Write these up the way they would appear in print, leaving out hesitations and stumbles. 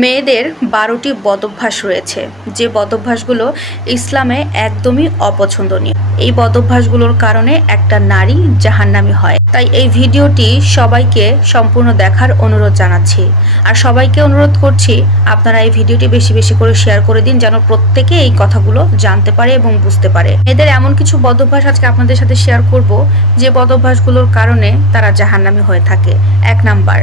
মেয়েদের ১২টি বদঅভ্যাস রয়েছে, যে বদঅভ্যাসগুলো ইসলামে একদমই অপছন্দনীয়। এই বদঅভ্যাসগুলোর কারণে একটা নারী জাহান্নামী হয়। তাই এই ভিডিওটি সবাইকে সম্পূর্ণ দেখার অনুরোধ জানাচ্ছি। আর সবাইকে অনুরোধ করছি, আপনারা এই ভিডিওটি বেশি বেশি করে শেয়ার করে দিন, যেন প্রত্যেকে এই কথাগুলো জানতে পারে এবং বুঝতে পারে। এদের এমন কিছু বদঅভ্যাস আজকে আপনাদের সাথে শেয়ার করব, যে বদঅভ্যাসগুলোর কারণে তারা জাহান্নামী হয়ে থাকে। ১ নাম্বার,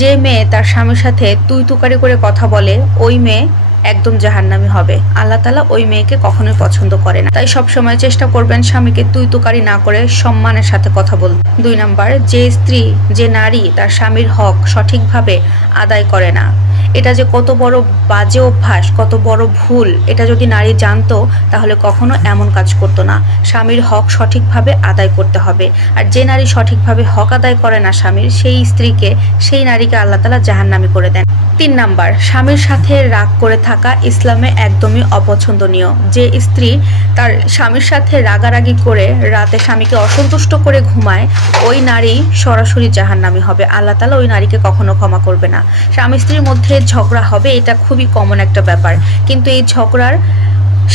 যে মেয়ে তার স্বামীর সাথে তুই তুকারি করে কথা বলে, ওই মেয়ে একদম জাহান্নামী হবে। আল্লাহ তাআলা ওই মেয়েকে কখনোই পছন্দ করে না। তাই সবসময় চেষ্টা করবেন স্বামীকে তুই তুকারি না করে সম্মানের সাথে কথা বলতে। ২ নাম্বার, যে স্ত্রী, যে নারী তার স্বামীর হক সঠিকভাবে আদায় করে না, এটা যে কত বড় বাজে অভ্যাস, কত বড় ভুল, এটা যদি নারী জানতো তাহলে কখনো এমন কাজ করতো না। স্বামীর হক সঠিকভাবে আদায় করতে হবে। আর যে নারী সঠিকভাবে হক আদায় করে না স্বামীর, সেই স্ত্রীকে, সেই নারীকে আল্লাহ তাআলা জাহান্নামী করে দেন। ৩ নাম্বার, স্বামীর সাথে রাগ করে থাকা ইসলামে একদমই অপছন্দনীয়। যে স্ত্রী তার স্বামীর সাথে রাগারাগি করে রাতে স্বামীকে অসন্তুষ্ট করে ঘুমায়, ওই নারী সরাসরি জাহান্নামী হবে। আল্লাহ তাআলা ওই নারীকে কখনো ক্ষমা করবে না। স্বামী স্ত্রীর মধ্যে ঝগড়া হবে, এটা খুবই কমন একটা ব্যাপার, কিন্তু এই ঝগড়ার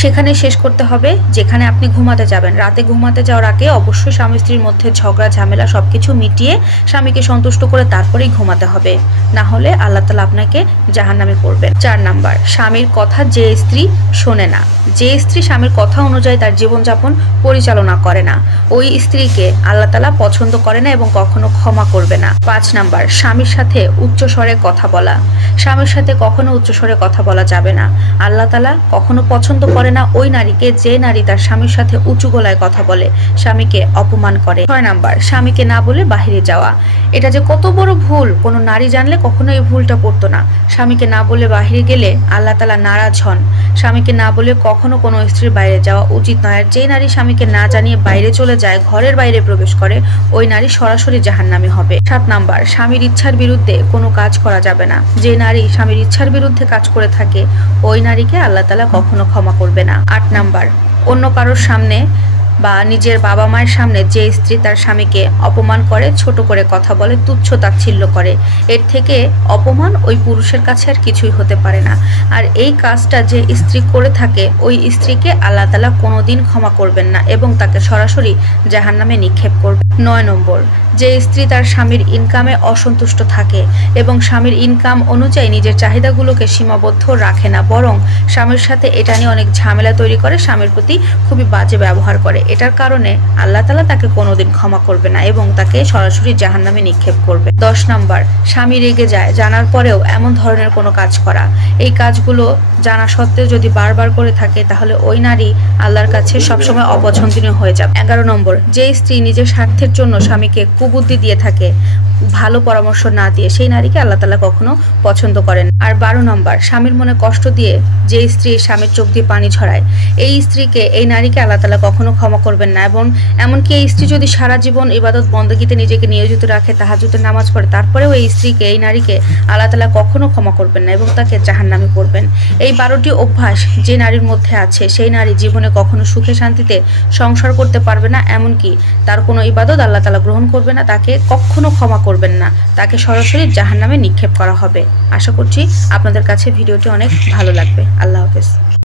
সেখানে শেষ করতে হবে যেখানে আপনি ঘুমাতে যাবেন। রাতে ঘুমাতে যাওয়ার আগে অবশ্যই স্বামী স্ত্রীর মধ্যে ঝগড়া ঝামেলা সবকিছু মিটিয়ে স্বামীকে সন্তুষ্ট করে তারপরেই ঘুমাতে হবে, না হলে আল্লাহ তাআলা আপনাকে জাহান্নামী করবেন। ৪ নাম্বার, স্বামীর কথা যে স্ত্রী শোনে না, যে স্ত্রী স্বামীর কথা অনুযায়ী তার জীবনযাপন পরিচালনা করে না, ওই স্ত্রীকে আল্লাহ তাআলা পছন্দ করে না এবং কখনো ক্ষমা করবে না। ৫ নাম্বার, স্বামীর সাথে উচ্চস্বরে কথা বলা। স্বামীর সাথে কখনো উচ্চস্বরে কথা বলা যাবে না। আল্লাহ তাআলা কখনো পছন্দ করে না ওই নারীকে, যে নারী তার স্বামীর সাথে উঁচু গলায় কথা বলে, স্বামীকে অপমান করে। ৬ নাম্বার, স্বামীকে না বলে বাহিরে যাওয়া। এটা যে কত বড় ভুল, কোনো নারী জানলে কখনো এই ভুলটা করতো না। স্বামীকে না বলে বাহিরে গেলে আল্লাহ তাআলা নারাজ হন। স্বামীকে না বলে কখনো কোনো স্ত্রীর বাইরে যাওয়া উচিত নয়। আর যে নারী স্বামীকে না জানিয়ে বাইরে চলে যায়, ঘরের বাইরে প্রবেশ করে, ওই নারী সরাসরি জাহান্নামী হবে। ৭ নাম্বার, স্বামীর ইচ্ছার বিরুদ্ধে কোনো কাজ করা যাবে না। যে নারী স্বামীর ইচ্ছার বিরুদ্ধে কাজ করে থাকে, ওই নারীকে আল্লাহ তাআলা কখনো ক্ষমা করবে না। ৮ নাম্বার, অন্য কারোর সামনে বা নিজের বাবা মায়ের সামনে যে স্ত্রী তার স্বামীকে অপমান করে, ছোট করে কথা বলে, তুচ্ছ তাচ্ছিল্য করে, এর থেকে অপমান ওই পুরুষের কাছে আর কিছুই হতে পারে না। আর এই কাজটা যে স্ত্রী করে থাকে, ওই স্ত্রীকে আল্লাহ তাআলা কোনোদিন ক্ষমা করবেন না এবং তাকে সরাসরি জাহান্নামে নিক্ষেপ করবে। ৯ নম্বর, যে স্ত্রী তার স্বামীর ইনকামে অসন্তুষ্ট থাকে এবং স্বামীর ইনকাম অনুযায়ী নিজের চাহিদাগুলোকে সীমাবদ্ধ রাখে না, বরং স্বামীর সাথে এটা নিয়ে অনেক ঝামেলা তৈরি করে, স্বামীর প্রতি খুবই বাজে ব্যবহার করে, এটার কারণে আল্লাহ তাআলা তাকে কোনোদিন ক্ষমা করবে না এবং তাকে সরাসরি জাহান্নামে নিক্ষেপ করবে। ১০ নাম্বার, স্বামী রেগে যায় জানার পরেও এমন ধরনের কোনো কাজ করা। এই কাজগুলো জানা সত্ত্বেও যদি বারবার করে থাকে, তাহলে ওই নারী আল্লাহর কাছে সবসময় অপছন্দনীয় হয়ে যাবে। ১১ নম্বর, যে স্ত্রী নিজের স্বার্থের জন্য স্বামীকে কুবুদ্ধি দিয়ে থাকে, ভালো পরামর্শ না দিয়ে, সেই নারীকে আল্লাহ তাআলা কখনো পছন্দ করেন। আর ১২ নম্বর, স্বামীর মনে কষ্ট দিয়ে যে স্ত্রী স্বামীর চোখ দিয়ে পানি ঝরায়, এই স্ত্রীকে, এই নারীকে আল্লাহ তাআলা কখনো ক্ষমা করবেন না। এবং এমনকি এই স্ত্রী যদি সারা জীবন ইবাদত বন্দেগীতে নিজেকে নিয়োজিত রাখে, তাহাজ্জুদের নামাজ পড়ে, তারপরেও এই স্ত্রীকে, এই নারীকে আল্লাহ তাআলা কখনো ক্ষমা করবেন না এবং তাকে জাহান্নামী করবেন। এই ১২টি অভ্যাস যে নারীর মধ্যে আছে, সেই নারী জীবনে কখনো সুখে শান্তিতে সংসার করতে পারবে না, এমনকি তার কোনো ইবাদত আল্লাহ তাআলা গ্রহণ করবে না, তাকে কখনো ক্ষমা করবেন না, তাকে সরাসরি জাহান্নামে নিক্ষেপ করা হবে। আশা করছি আপনাদের কাছে ভিডিওটি অনেক ভালো লাগবে। আল্লাহ হাফেজ।